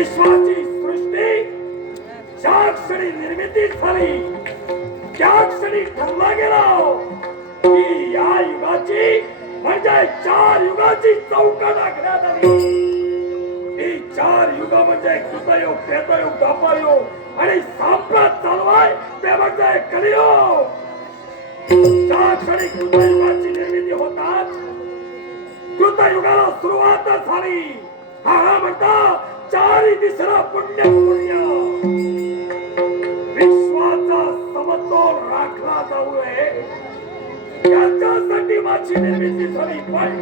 विश्वाची सृष्टी ज्या क्षणी निर्मिती झाली त्या क्षणी ठरला गेला की या युगाची म्हणजे 4 युगाची चौकट आखण्यात आली. ही 4 युग म्हणजे कृतयुग, त्रेतायुग, द्वापरयुग आणि सांप्रत चालू आहे ते म्हणजे कलियुग. ज्या क्षणी कृतयुगाची निर्मिती होतात कृतयुगाला सुरुवात झाली. हा म्हणता 4 दिशेला पुण्य पुण्य. विश्वाचा समतोल राखला जाऊ नये याच्यासाठी माझी निर्मिती झाली. पण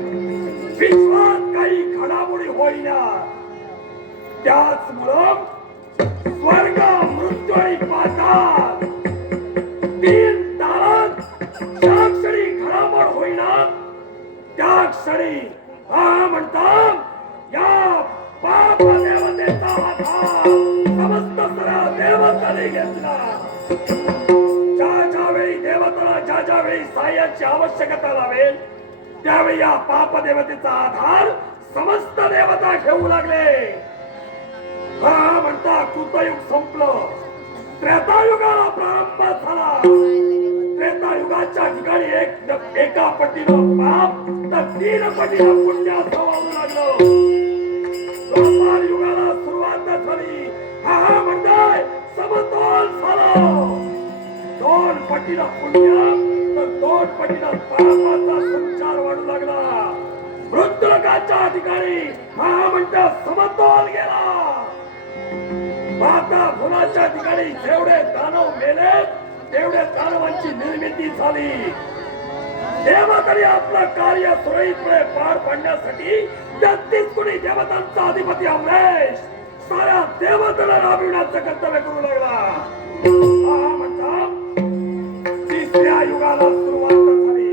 विश्वात काही घडामोडी होईना त्याचमुळं स्वर्ग, मृत्यू आणि पाताळ 3 दारात ज्या क्षणी घडामोड होईना त्या क्षणी हा म्हणतात या पाप देवतेचा आधार समस्त सरळ देवताने घेतला. ज्या वेळी देवताला ज्या वेळी साह्याची आवश्यकता लावेल त्यावेळी या पाप देवतेचा आधार समस्त देवता घेऊ लागले. हा म्हणता कृतयुग संपलं, त्रेतायुगाला प्रारंभ झाला. त्रेतायुगाच्या ठिकाणी एका पटीनं पाप तर 3 पटीनं पुण्य असं वाहू लागलं. द्वापार युगाला सुरुवात झाली. हा म्हणताय समतोल झालं. 2 पटीनं पुण्य तर 2 पटीनं पापाचा संचार वाढू लागला. मृत्यूलोकाच्या ठिकाणी हा म्हणता समतोल गेला. माता भुवनाच्या ठिकाणी जेवढे दानव मेले तेवढे दानवांची निर्मिती झाली. देवतांनी आपलं कार्य सुरळीतपणे पार पाडण्यासाठी 33 कोटी देवतांचा अधिपती अमरेश साऱ्या देवतांना राबविण्याचं कर्तव्य करू लागला. हा म्हणता 3ऱ्या युगाला सुरुवात झाली.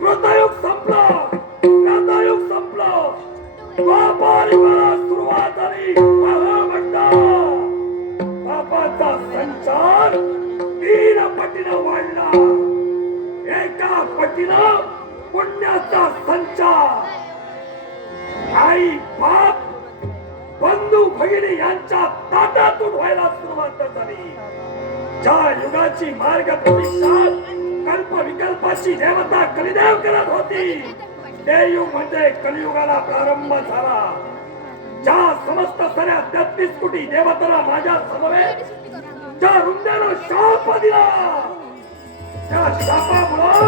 कृतयुग संपलं, त्रेतायुग संपलं, द्वापार युगाला सुरुवात झाली. हा म्हणता पापाचा संचार 3 पटीनं वाढला. एका पटीनं पुण्याचा संचार. आई बाप बंधू भगिनी यांच्या ताटातून व्हायला सुरुवात झाली. ज्या युगाची मार्ग प्रतीक्षा कल्प विकल्पाची देवता कलिदेव करत होती ते युग म्हणजे कलियुगाला प्रारंभ झाला. ज्या समस्त साऱ्या 33 कोटी देवतांना माझ्या समवेत ज्या रुंद्यानं शाप दिला त्या शापामुळे